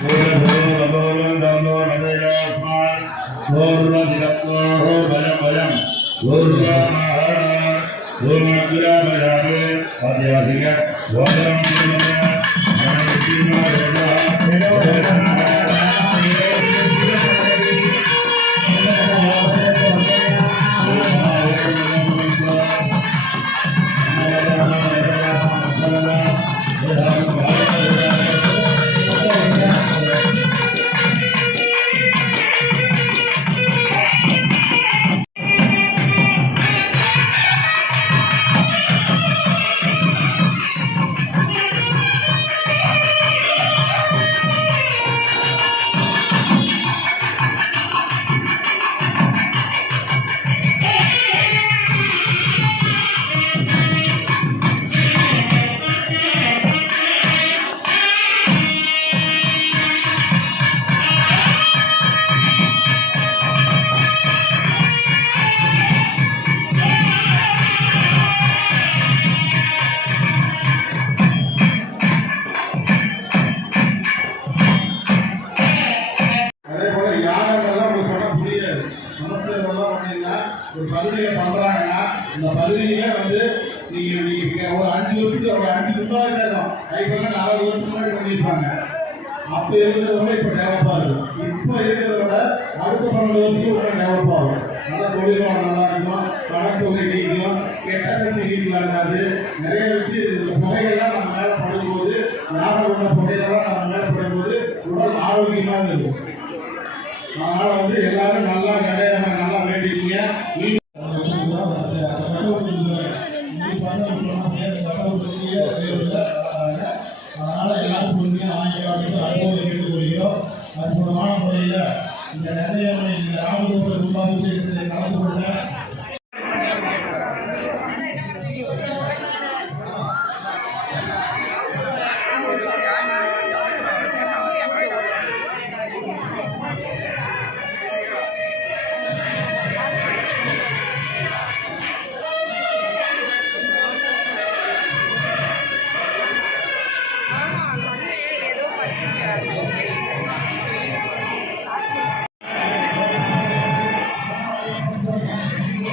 ஒரு பகுதியை பண்றாங்கன்னா இந்த பகுதியிலே வந்து நீங்க ஒரு 5 வருஷத்துக்கு ஒரு 5 நிர்வாகம் கைப்பற்ற 40 வருஷம் முன்னாடி பண்ணியிருப்பாங்க. அப்ப இருக்கிறத விட இப்ப டெவலப் ஆகுது. இப்ப இருக்கிறத விட அடுத்த 12 வருஷத்துக்கு டெவலப் ஆகும். நல்லா தொழில்நுட்பம் நல்லா இருக்கும், கடற்கொலை நீக்கும், கெட்ட நீக்கலாம் இருக்காது. நிறைய விஷயம் இந்த புகையெல்லாம் நம்ம மேல படும்போது ஞாபகம் உள்ள புகையெல்லாம் நம்ம மேல படும்போது உடல் ஆரோக்கியமாக இருக்கும். அதனால வந்து எல்லாரும் நல்லா கடையாக நல்லா வேண்டிக்கீங்க. அதனால எல்லாரும் பொறுமையாக வாங்கிக்கலாம் அனுபவம் கேட்டுக்கொள்கிறோம். அற்புதமான முறையில் இந்த நிறைய இந்த ராமதூர உருவாக்கத்தை கலந்து கொண்ட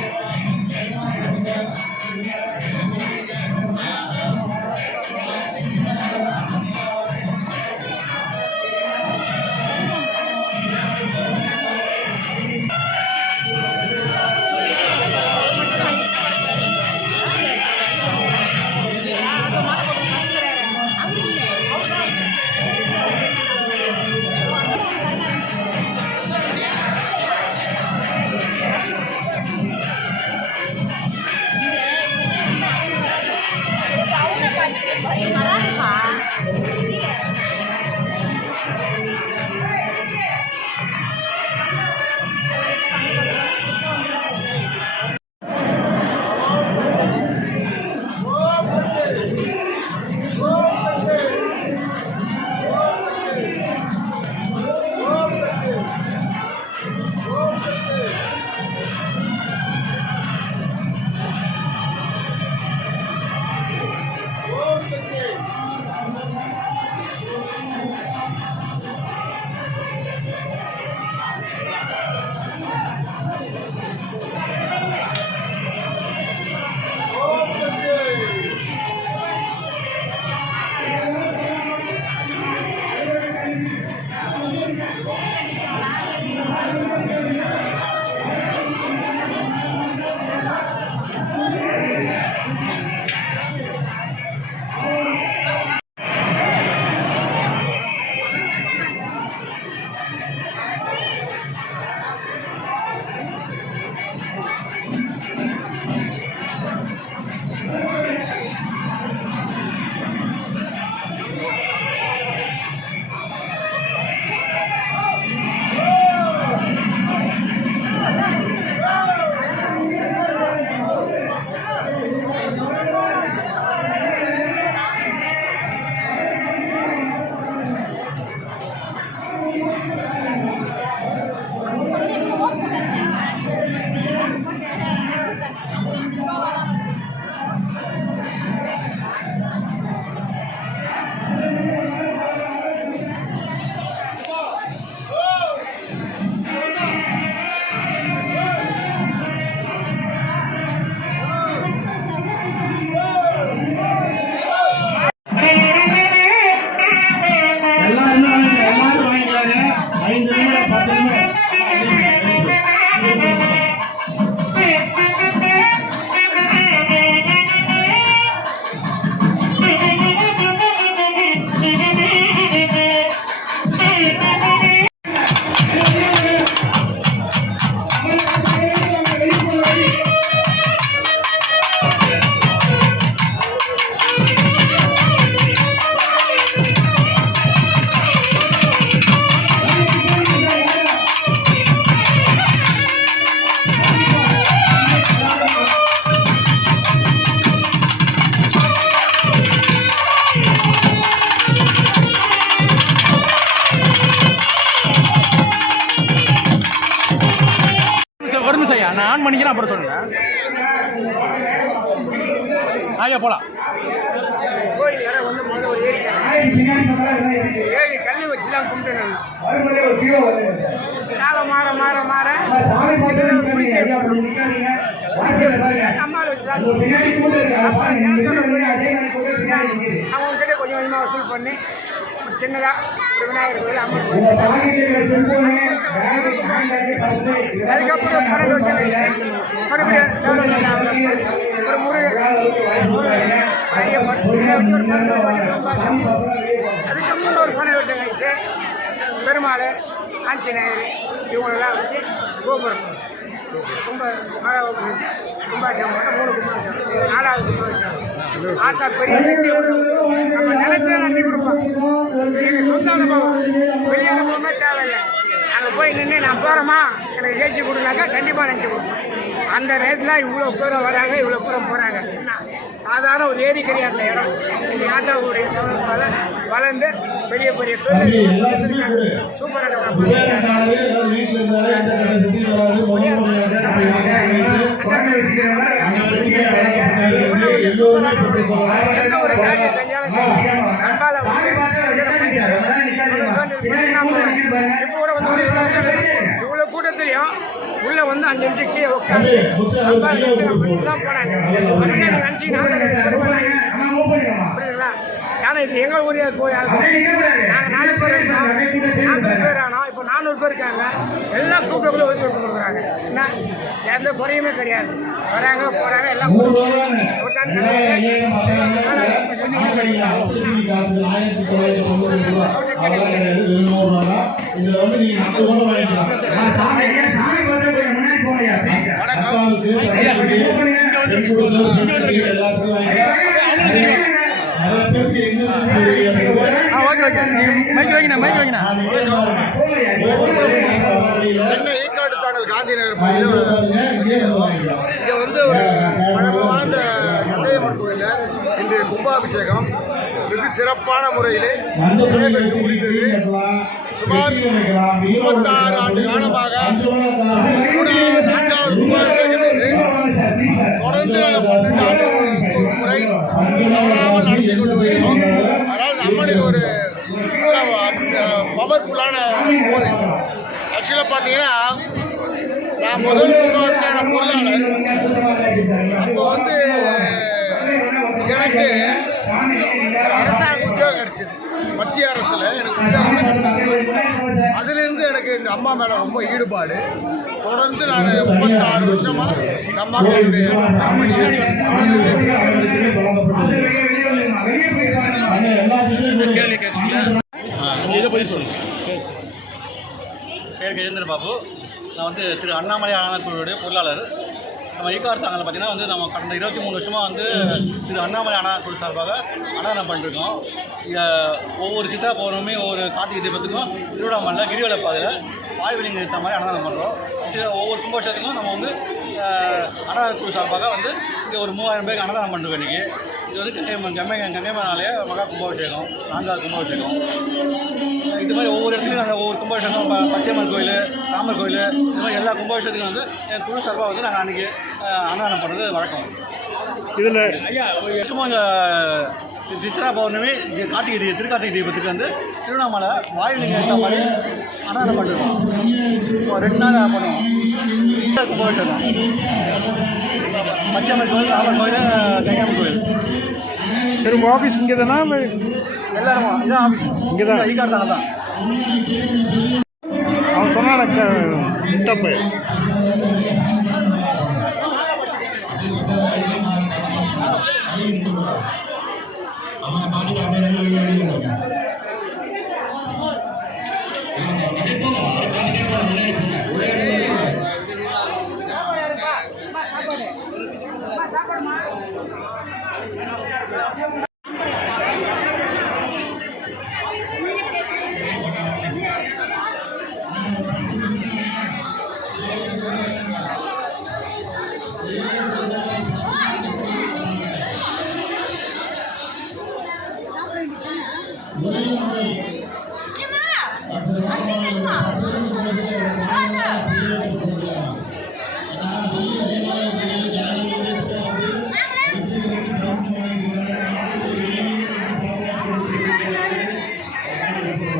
நான் ஆன் பண்ணிக்கிறேன், அப்புறம் சொல்லுங்க. ஐயா போகலாம். கோயில் இடம் வந்து முதல்ல ஒரு ஏரி கல் வச்சு தான் கும்பிட்டு காலம் மாற மாற மாற அம்மாவை வச்சு அவங்க கிட்ட கொஞ்சம் கொஞ்சமாக வசூல் பண்ணி சின்னதா விநாயகர் கோயில் அம்மன் கோயில் அதுக்கப்புறம் 12 வருஷம் மறுபடியும் ஒரு முருகர் ஐயப்பன் வச்சு ஒரு 12 வருஷம் அதுக்கப்புறம் ஒரு 12 வருஷம் கழிச்சு பெருமாள் ஆஞ்சநேயர் இவங்களெல்லாம் வச்சு கோபுரம் கும்பாபிஷேகம் போட்டு 3 கும்பாபிஷேகம் 4வது கும்பாபிஷேகம் ஆத்தா பெரிய சக்தி நம்ம நினைச்சா நன்றி கொடுப்போம். எங்கள் சொந்த அனுபவம் வெளிய அனுபவமே தேவையில்லை. அங்கே போய் நின்று நான் போகிறோமா எனக்கு ஜெயிச்சு கொடுனாக்கா கண்டிப்பாக நினச்சி கொடுப்போம். அந்த நேரத்தில் இவ்வளோ பேரும் வராங்க, இவ்வளோ பேரும் போகிறாங்க. சாதாரண ஒரு ஏரி கிடையாது அந்த இடம். இன்னைக்கு ஆத்தாவுடைய தமிழ் வளர்ந்து பெரிய பெரிய தொழில் சூப்பராக எந்த ஒரு காரியம் செஞ்சாலும் இப்போ கூட வந்து இவ்வளோ கூட்டத்திலையும் உள்ள வந்து 5 நிமிஷம் கீழே உட்காந்து தான் போனாங்க. புரியுதுங்களா? ஏன்னா இது எங்கள் ஊரே கோயில். நாங்கள் 4 பேர் இருக்கோம், 50 பேர் ஆனோம். இப்போ 400 பேர் இருக்காங்க. எல்லா கூட்டங்களும் ஒதுக்கி கொடுக்குறாங்க. என்ன எந்த குறையுமே கிடையாது. வராங்க போகிறாங்க எல்லாம் சென்னை ஈக்காடு தாங்கல் காந்தி நகர் இங்கே வந்து ஒரு பழமைவாய்ந்த நங்கையம்மன் கோயிலில் இன்று கும்பாபிஷேகம் வெகு சிறப்பான முறையிலே நடைபெற்று முடிந்தது. சுமார் 36 ஆண்டு காலமாக 4வது கும்பாபிஷேகம் தொடர்ந்து 12 ஆண்டு ஒரு முறை தவறாமல் நடத்தி கொண்டு வருகிறோம். அதாவது அம்மனுக்கு ஒரு பவர்ஃபுல்லான கோவில். ஆக்சுவலாக பார்த்தீங்கன்னா நான் முதல் வருஷம் பொருளாளர். அப்போ வந்து எனக்கு அரசாங்க உத்தியோகம் கிடைச்சிது, மத்திய அரசில் எனக்கு உத்தியோகம் கிடைச்சிது. அதிலிருந்து எனக்கு இந்த அம்மா மேலே ரொம்ப ஈடுபாடு. தொடர்ந்து நான் 36 வருஷமாக இந்த அம்மாக்களுடைய இதை பற்றி சொல்லுங்கள். பேர் கஜேந்திர பாபு. நான் வந்து திரு அண்ணாமலை அண்ணாக்குழுவுடைய பொருளாளர். நம்ம ஈக்காடு தாங்கல் பார்த்திங்கன்னா வந்து நம்ம கடந்த 23 வருஷமாக வந்து திரு அண்ணாமலை அண்ணாக்குழு சார்பாக அன்னதானம் பண்ணிருக்கோம். இங்கே ஒவ்வொரு சித்தா பௌர்ணமி ஒவ்வொரு கார்த்திகை தீபத்துக்கும் திருவிழாமல்ல கிரிவல பாதையில் வாய்வெளிங்க எடுத்த மாதிரி அன்னதானம் பண்ணுறோம். ஒவ்வொரு கும்பாபிஷேகத்துக்கும் நம்ம வந்து அன்னதானக்குழு சார்பாக வந்து இங்கே ஒரு 3000 பேருக்கு அன்னதானம் பண்ணிருக்கோம். இன்றைக்கி இது வந்து கங்கைமனாலே மகா கும்பாபிஷேகம், 4வது கும்பாபிஷேகம். இது மாதிரி ஒவ்வொரு இடத்துலையும் நாங்கள் ஒவ்வொரு கும்பாபிஷேகம், பச்சையம்மன் கோயில், ராமர் கோயில், இது மாதிரி எல்லா கும்பாபிஷேகத்துக்கும் வந்து என் குழு சார்பாக வந்து நாங்கள் அன்றைக்கி அன்னதானம் பண்ணுறது வழக்கம். இதில் ஐயா வருஷமாக இங்கே சித்ரா பௌர்ணமி, இங்கே திருக்கார்த்திகை தீபத்துக்கு வந்து திருவண்ணாமலை வாயுலிங்க எடுத்த மாதிரி அன்னதானம் பண்ணிருக்கோம். 2 நாள் பண்ணுவோம். கும்பாபிஷேகம், பச்சையம்மன் கோயில், ராமர் கோயில், கங்கையம்மன் கோயில். திரும்ப ஆஃபீஸ் இங்கே தானா? எல்லாரும் இதான் ஆஃபீஸ் இங்கே தான். ஈக்காடு தாங்க தான். அவன் சொன்னான் தப்பு.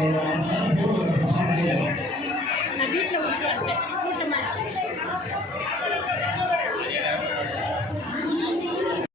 நான் வீட்டில் விட்டு வந்துட்டேன் கூட்டமாக